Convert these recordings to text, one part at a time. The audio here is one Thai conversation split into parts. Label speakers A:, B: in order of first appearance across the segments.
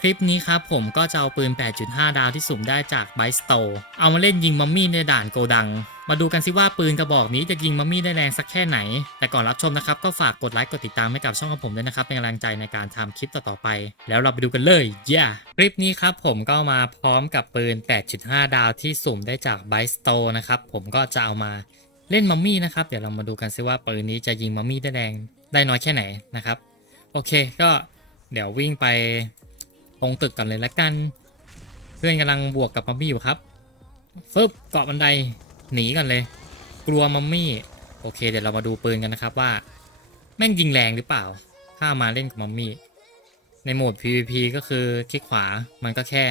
A: คลิปนี้ครับผมก็จะเอาปืน 8.5 ดาวที่สุ่มได้จากไบสโตเอามาเล่นยิงมัมมี่ในด่านโกดัง มาดูกันสิว่าปืนกระบอกนี้จะยิงมัมมี่ได้แรงสักแค่ไหน แต่ก่อนรับชมนะครับ ก็ฝากกดไลค์กดติดตามให้กับช่องของผมด้วยนะครับ เป็นกำลังใจในการทำคลิปต่อๆไป แล้วเราไปดูกันเลยย่าคลิปนี้ครับผมก็มาพร้อมกับปืน 8.5 ดาวที่สุ่มได้จากไบสโตนะครับผมก็จะเอามาเล่นมัมมี่นะครับเดี๋ยวเรามาดูกันสิว่าปืนนี้จะยิงมัมมี่ได้แรงได้น้อยแค่ไหนนะครับโอเคก็เดี๋ยววิ่งไป ตรงตึกกันเลยละกัน เพื่อนกำลังบวกกับมัมมี่อยู่ครับฟึบเกาะบันไดหนีกันเลย กลัวมัมมี่ โอเค เดี๋ยวเรามาดูปืนกันนะครับว่า แม่งยิงแรงหรือเปล่า ถ้ามาเล่นกับมัมมี่ ในโหมด PVP ก็คือคลิกขวามันก็แค่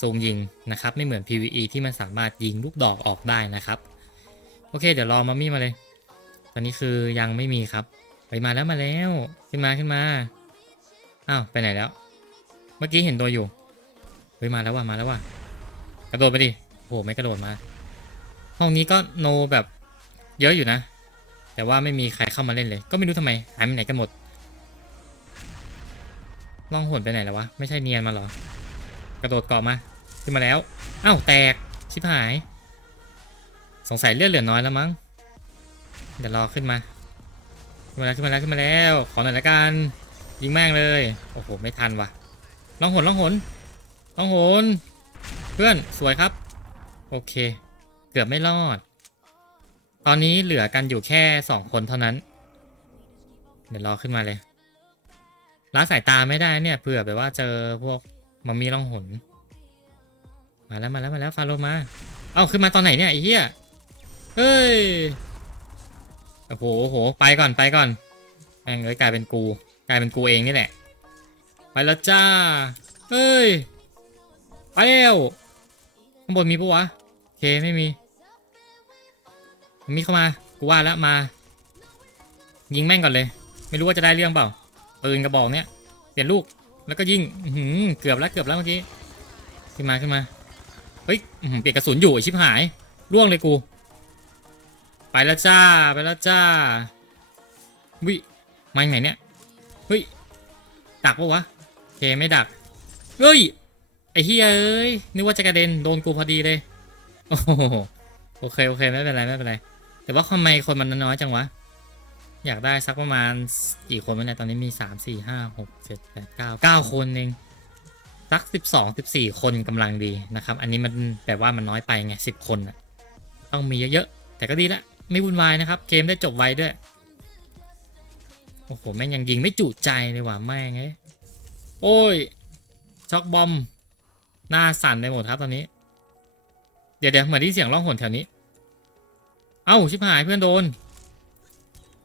A: ซูมยิงนะครับ ไม่เหมือน PVE ที่มันสามารถยิงลูกดอกออกได้นะครับ โอเค เดี๋ยวรอมัมมี่มาเลย ตอนนี้คือยังไม่มีครับ ไปมาแล้วมาแล้ว ขึ้นมาขึ้นมา อ้าว ไปไหนแล้ว เมื่อกี้เห็นตัวอยู่เฮ้ยมาแล้วว่ะมาแล้วว่ะกระโดดไปดิโอ้โหไม่กระโดดมา ห้องนี้ก็โนแบบเยอะอยู่นะ แต่ว่าไม่มีใครเข้ามาเล่นเลย ก็ไม่รู้ทำไมหายไปไหนกันหมดล่องหนไปไหนแล้ววะไม่ใช่เนียนมาหรอ กระโดดเกาะมาขึ้นมาแล้วอ้าวแตกชิบหาย สงสัยเลือดเหลือน้อยแล้วมั้งเดี๋ยวรอขึ้นมาขึ้นมาแล้วขึ้นมาแล้วขึ้นมาแล้ว ขอหน่อยละกันยิงแม่งเลย โอ้โห ไม่ทันว่ะ ล่องหนล่องหนล่องหนเพื่อนสวยครับ โอเค เกือบไม่รอด ตอนนี้เหลือกันอยู่แค่สองคนเท่านั้น เดี๋ยวรอขึ้นมาเลยล้าสายตาไม่ได้เนี่ยเผื่อแบบว่าเจอพวกมัมมี่ล่องหนมาแล้วมาแล้วมาแล้วฟาโรมา เอ้าขึ้นมาตอนไหนเนี่ยไอ้เหี้ยเฮ้ยโอ้โหโอ้โหไปก่อนไปก่อนแม่งเอ้ยกลายเป็นกู กลายเป็นกูเองนี่แหละ ไปแล้วจ้า เฮ้ย ไปแล้วข้างบนมีปะวะโอเคไม่มี มีเข้ามา กูว่าแล้วมา ยิงแม่งก่อนเลย ไม่รู้ว่าจะได้เรื่องเปล่า ปืนกระบอกเนี้ย เปลี่ยนลูก แล้วก็ยิงหือเกือบแล้วเกือบแล้วเมื่อกี้ ขึ้นมาขึ้นมา เฮ้ยเปลี่ยนกระสุนอยู่ชิบหาย ร่วงเลยกู ไปแล้วจ้า ไปแล้วจ้า วิมาอย่าไหนเนี่ย เฮ้ยดักปะวะ เคไม่ดัก เฮ้ย ไอ้เฮียเอ้ย นึกว่าจะกระเด็นโดนกูพอดีเลย โอ้โหโอเค โอเค ไม่เป็นไร ไม่เป็นไร แต่ว่าทำไมคนมันน้อยจังวะ อยากได้สักประมาณกี่คนวะเนี่ยตอนนี้มีสามสี่ห้าหกเจ็ดแปดเก้าเก้าคนเองสักสิบสองสิบสี่คนกำลังดีนะครับ อันนี้มันแบบว่ามันน้อยไปไงสิบคนอะต้องมีเยอะๆ แต่ก็ดีละ ไม่วุ่นวายนะครับ เกมได้จบไวด้วย โอ้โห แม่งยังยิงไม่จุใจเลยว่ะแม่งเอ้ย โอ้ย ช็อกบอม หน้าสั่นไปหมดครับตอนนี้ เดี๋ยวเดี๋ยวเหมือนที่เสียงร้องหนแถวนี้ เอ้า ชิบหายเพื่อนโดน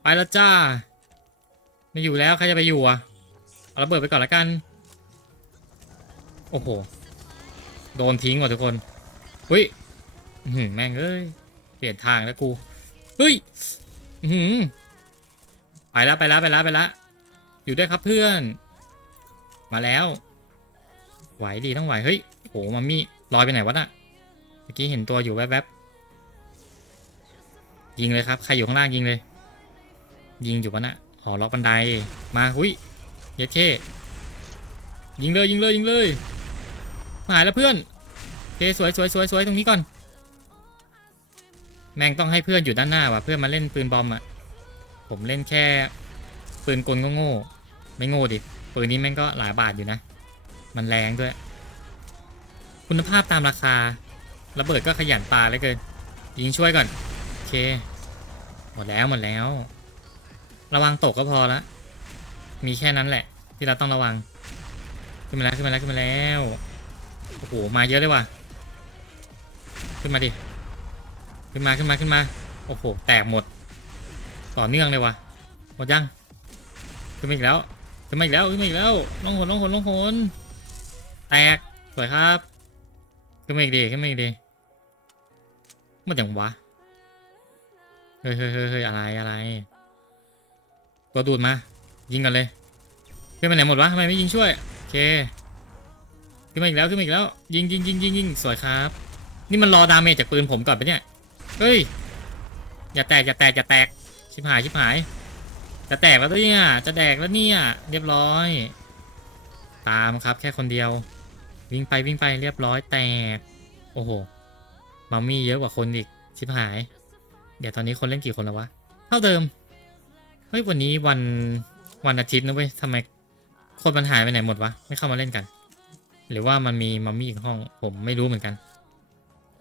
A: ไปแล้วจ้า ไม่อยู่แล้วใครจะไปอยู่อะ เอาระเบิดไปก่อนละกัน โอ้โห โดนทิ้งว่ะทุกคนเฮ้ยหือแม่งเอ้ย เปลี่ยนทางแล้วกู เฮ้ยหือไปแล้วไปแล้วไปแล้วไปแล้วอยู่ด้วยครับเพื่อน มาแล้ว ไหวดีต้องไหว เฮ้ยโหมัมมี่ลอยไปไหนวะน่ะเมื่อกี้เห็นตัวอยู่แวบๆยิงเลยครับ ใครอยู่ข้างล่างยิงเลย ยิงอยู่ปะน่ะหอล็อกบันไดมาหุยเย็ดเคยิงเลยยิงเลยยิงเลยหายแล้วเพื่อนเคสวยสวยสวยสวยตรงนี้ก่อน แม่งต้องให้เพื่อนอยู่ด้านหน้าว่ะเพื่อนมาเล่นปืนบอมอะผมเล่นแค่ปืนกลก็โง่ ไม่โง่ดิ ปืนนี้แม่งก็หลายบาทอยู่นะ มันแรงด้วย คุณภาพตามราคา ระเบิดก็ขยันปาเลยเกิน ยิงช่วยก่อน โอเค หมดแล้วหมดแล้ว ระวังตกก็พอละ มีแค่นั้นแหละ ที่เราต้องระวัง ขึ้นมาแล้วขึ้นมาแล้วขึ้นมาแล้ว โอ้โห มาเยอะเลยว่ะ ขึ้นมาดิ ขึ้นมาขึ้นมาขึ้นมา โอ้โห แตกหมด ต่อเนื่องเลยว่ะ หมดยัง ขึ้นมาอีกแล้ว ขึ้นมาอีกแล้วขึ้นมาอีกแล้วลองหนลองหนลองหนแตกสวยครับขึ้นมาอีกดีขึ้นมาอีกดีหมดอย่างวะเฮ้ยเฮ้ยเฮ้ยเฮ้ยอะไรอะไรตัวดูดมา ยิงกันเลยขึ้นมาไหนหมดวะทำไมไม่ยิงช่วยโอเคขึ้นมาอีกแล้วขึ้นมาอีกแล้ว ยิงยิงยิงยิงยิงสวยครับ นี่มันรอดาเมจจากปืนผมก่อนปะเนี่ยเฮ้ยอย่าแตกอย่าแตกอย่าแตกชิบหายชิบหาย จะแตกแล้วเนี่ย จะแดกแล้วเนี่ย เรียบร้อย ตามครับแค่คนเดียว วิ่งไปวิ่งไปเรียบร้อยแตก โอ้โหมัมมี่เยอะกว่าคนอีกชิบหาย เดี๋ยวตอนนี้คนเล่นกี่คนแล้ววะ เท่าเดิม เฮ้ยวันนี้วันวันอาทิตย์นะเว้ยทำไมคนมันหายไปไหนหมดวะ ไม่เข้ามาเล่นกัน หรือว่ามันมีมัมมี่อีกห้อง ผมไม่รู้เหมือนกัน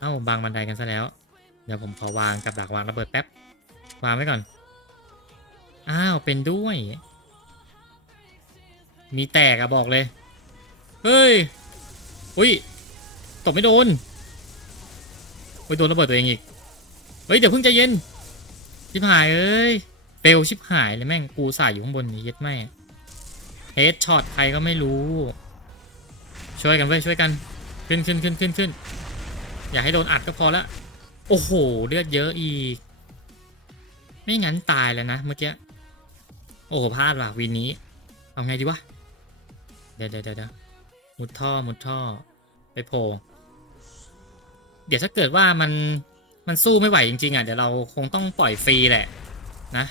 A: เอ้าบางบันไดกันซะแล้ว เดี๋ยวผมขอวางกับดักวางระเบิดแป๊บ วางไว้ก่อน เป็นด้วย มีแตกอะบอกเลย เฮ้ย อุ้ย ตบไม่โดนเฮ้ยโดนระเบิดตัวเองอีก เฮ้ย เดี๋ยวเพิ่งใจเย็น ชิบหายเอ้ยเปลวชิบหายเลยแม่งกูสายอยู่ข้างบนนี่ย็ดแม่เฮดช็อตใครก็ไม่รู้ ช่วยกันเว้ยช่วยกัน ขึ้นขึ้นขึ้นขึ้นขึ้นอย่าให้โดนอัดก็พอละ โอ้โห เลือดเยอะอีก ไม่งั้นตายแล้วนะเมื่อกี้ โอ้โหพลาดว่ะวีนี้เอาไงดีวะ เดี๋ยวเดี๋ยวเดี๋ยวมุดท่อมุดท่อไปโผล่เดี๋ยวถ้าเกิดว่ามันมันสู้ไม่ไหวจริงๆอะเดี๋ยวเราคงต้องปล่อยฟรีแหละนะ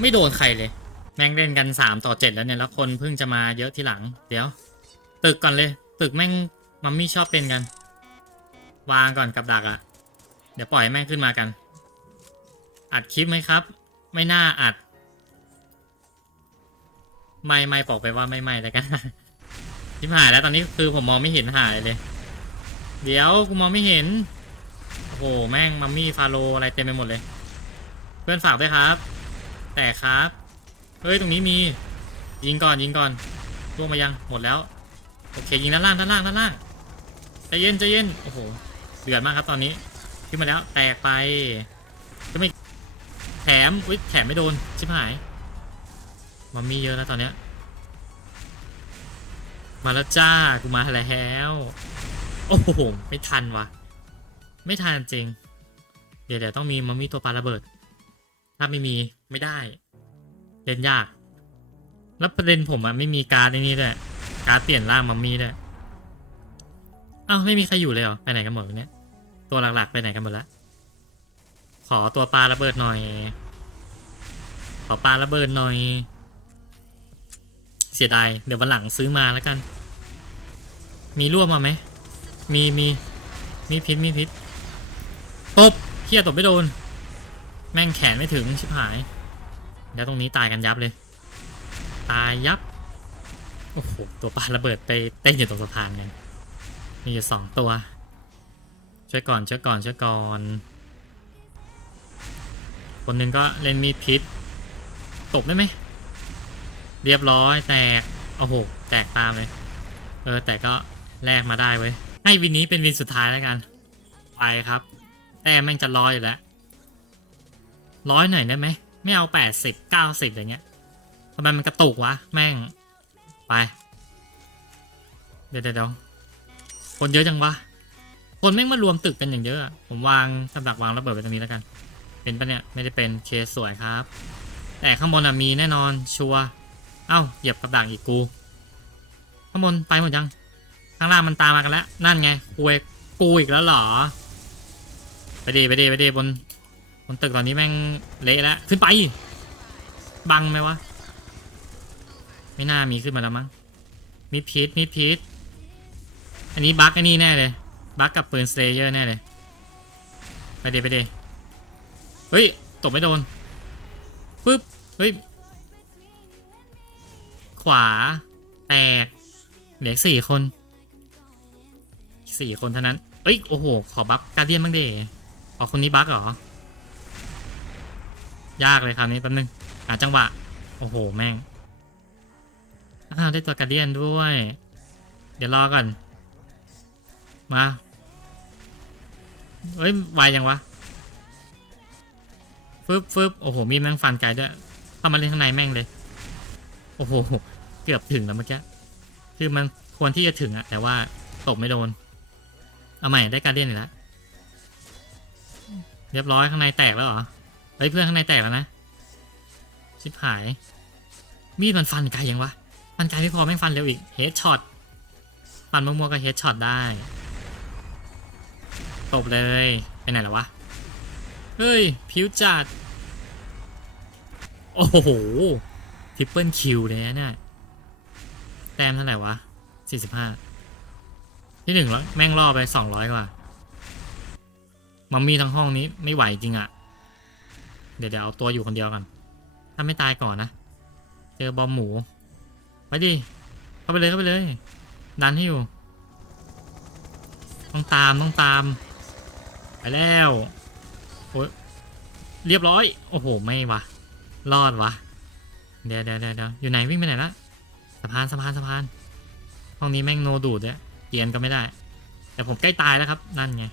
A: ไม่โดนใครเลย แม่งเล่นกันสามต่อเจ็ดแล้วเนี่ยแล้วคนเพิ่งจะมาเยอะทีหลัง เดี๋ยว ตึกก่อนเลย ตึกแม่งมัมมี่ชอบเป็นกัน วางก่อนกับดักอะ เดี๋ยวปล่อยแม่งขึ้นมากัน อัดคลิปไหมครับ ไม่น่าอัด ไม่ไม่บอกไปว่าไม่ไม่แล้วกันทิมหายแล้วตอนนี้คือผมมองไม่เห็นหายเลย เดี๋ยวกูมองไม่เห็น โอ้โหแม่งมัมมี่ฟาโรอะไรเต็มไปหมดเลย เพื่อนฝากด้วยครับ แต่ครับ เฮ้ยตรงนี้มี ยิงก่อนยิงก่อนล่วงมายังหมดแล้ว โอเคยิงด้านล่างด้านล่างด้านล่างใจเย็นใจเย็นโอ้โหเดือดมากครับตอนนี้ขึ้นมาแล้วแตกไปก็ไม่ แถมอุ้ยแถมไม่โดน ชิบหาย มัมมี่เยอะแล้วตอนเนี้ย มาแล้วจ้า กูมาแล้ว โอ้โห ไม่ทันวะไม่ทันจริง เดี๋ยวเดี๋ยวต้องมีมัมมี่ตัวปลาระเบิด ถ้าไม่มีไม่ได้ เล่นยาก แล้วประเด็นผมอะไม่มีการ์ดในนี้ด้วยการ์ดเปลี่ยนร่างมัมมี่ด้วยอ้าวไม่มีใครอยู่เลยเหรอ ไปไหนกันหมดเนี่ย ตัวหลักๆ ไปไหนกันหมดแล้ว อตัวปลาระเบิดหน่อย ขอปลาระเบิดหน่อย เสียดาย เดี๋ยววันหลังซื้อมาแล้วกัน มีรั่วมาไหม มีมี มีพิษมีพิษตบเฮียตบไม่โดน แม่งแขนไม่ถึงชิบหาย แล้วตรงนี้ตายกันยับเลย ตายยับ โอ้โห ตัวปลาระเบิดไปเต้นอยู่ตรงสะพานกันมีอยู่สองตัว ช่วยก่อนช่วยก่อนช่วยก่อน คนหนึ่งก็เล่นมีดพิษตบได้ไหม เรียบร้อยแตก โอ้โห แตกตามเลย เออ แต่ก็แลกมาได้เว้ย ให้วินนี้เป็นวินสุดท้ายแล้วกัน ไปครับ แต่แม่งจะร้อยอยู่แล้ว ร้อยหน่อยได้ไหม ไม่เอาแปดสิบเก้าสิบอย่างเงี้ยทำไมมันกระตุกวะ แม่ง ไป เดี๋ยวเดี๋ยวคนเยอะจังวะ คนแม่งมารวมตึกกันอย่างเยอะ ผมวางสำหรับวางระเบิดไว้ตรงนี้แล้วกัน เป็นปะเนี่ยไม่ได้เป็นเคสสวยครับ แต่ข้างบนอะมีแน่นอนชัวร์เอ้าเหยียบกับดักอีกกูข้างบนไปหมดยังข้างล่างมันตามมากันแล้วนั่นไงกูเอกกูอีกแล้วเหรอไปดีไปดีไปดีบนบนตึกตอนนี้แม่งเละแล้วขึ้นไป บังไหมวะไม่น่ามีขึ้นมาแล้วมั้งมีพีทมีพีทอันนี้บั๊กอันนี้แน่เลยบั๊กกับปืนสเลเยอร์แน่เลยไปดีไปดี เฮ้ย ตบไม่โดน ปึ๊บ เฮ้ย ขวา แตก เหลือสี่คน สี่คนเท่านั้น เอ้ย โอ้โห ขอบัฟการเดียนบ้างเดขอคนนี้บัฟเหรอ ยากเลยคราวนี้แป๊บนึงหาจังหวะ โอ้โห แม่ง อ้าว ได้ตัวการเดียนด้วย เดี๋ยวรอก่อน มาเอ้ย ไวยังวะ บฟึบโอ้โห มีแม่งฟันไกลด้วยเข้ามาเล่นข้างในแม่งเลย โอ้โห เกือบถึงแล้วเมื่อกี้ คือมันควรที่จะถึงอะแต่ว่าตกไม่โดน เอาใหม่ได้การเดียนอีกแล้ว เรียบร้อยข้างในแตกแล้วเหรอ เฮ้ยเพื่อนข้างในแตกแล้วนะ ชิบหาย มีดมันฟันไกลยังวะ ฟันไกลไม่พอแม่งฟันเร็วอีก เฮดช็อต ฟันมั่วๆก็เฮดช็อตได้ ตบเลย ไปไหนแล้ววะ เฮ้ย ผิวจัด โอ้โหทริปเปิลคิวเลยนะเนี่ยแต้มเท่าไหร่วะสี่สิบห้าที่หนึ่งแล้วแม่งล่อไปสองร้อยกว่า มัมมี่ทั้งห้องนี้ไม่ไหวจริงอะเดี๋ยวเดี๋ยวเอาตัวอยู่คนเดียวกัน ถ้าไม่ตายก่อนนะ เจอบอมหมูไปดิ เข้าไปเลยเข้าไปเลย ดันให้อยู่ ต้องตามต้องตาม ไปแล้ว โอ้ยเรียบร้อย โอ้โห ไม่วะ รอดวะ เดี๋ยวเดี๋ยวเดี๋ยวเดะอยู่ไหนวิ่งไปไหนละสะพานสะพานสะพานห้องนี้แม่งโนดูดเนี่ยเกียนก็ไม่ได้ แต่ผมใกล้ตายแล้วครับ นั่นไง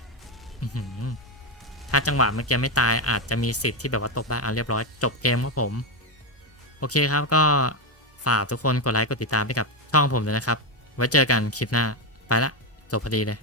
A: ถ้าจังหวะเมื่อกี้ไม่ตายอาจจะมีสิทธิ์ที่แบบว่าตกได้อะเรียบร้อยจบเกมครับผม โอเคครับก็ฝากทุกคนกดไลค์กดติดตามไปกับช่องผมเลยนะครับ ไว้เจอกันคลิปหน้า ไปละ จบพอดีเลย